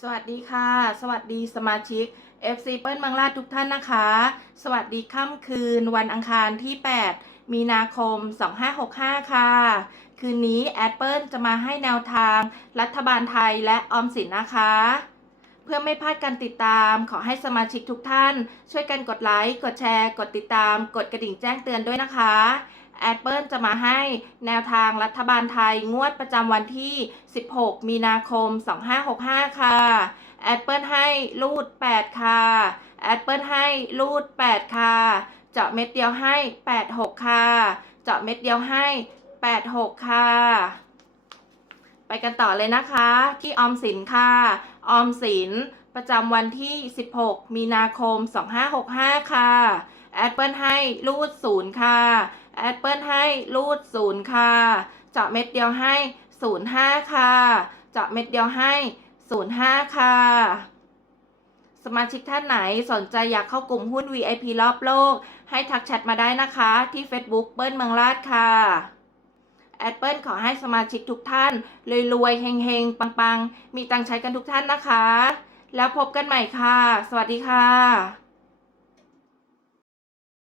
สวัสดีค่ะ สวัสดีสมาชิก FC เปิ้ลบางลาดทุกท่านนะคะ สวัสดีค่ำคืนวันอังคารที่ 8 มีนาคม 2565 ค่ะ คืนนี้แอดเปิ้ลจะมาให้แนวทางรัฐบาลไทยและออมสินนะคะ เพื่อไม่พลาดการติดตาม ขอให้สมาชิกทุกท่าน ช่วยกันกดไลค์ กดแชร์ กดติดตาม กดกระดิ่งแจ้งเตือนด้วยนะคะ แอดเปิลจะมาให้แนวทางรัฐบาลไทยงวดประจำวันที่ 16 มีนาคม 2565 ค่ะ แอดเปิลให้รูด 8 ค่ะ แอดเปิลให้รูด 8 ค่ะ เจาะเม็ดเดียวให้ 86 ค่ะ เจาะเม็ดเดียวให้ 86 ค่ะ ไปกันต่อเลยนะคะ ที่ออมสินค่ะ ออมสินประจำวันที่ 16 มีนาคม 2565 ค่ะ แอดเปิลให้รูด0ค่ะ แอดเปิลให้รูด0ค่ะ เจาะเม็ดเดียวให้05ค่ะ เจาะเม็ดเดียวให้05ค่ะ สมาชิกท่านไหนสนใจอยากเข้ากลุ่มหุ้น VIP รอบโลก ให้ทักแชทมาได้นะคะ ที่ Facebook เปิ้ลเมืองลาดค่ะ แอดเปิลขอให้สมาชิกทุกท่านรวยๆเฮงๆ ปังๆ มีตังใช้กันทุกท่านนะคะ แล้วพบกันใหม่ค่ะ สวัสดีค่ะ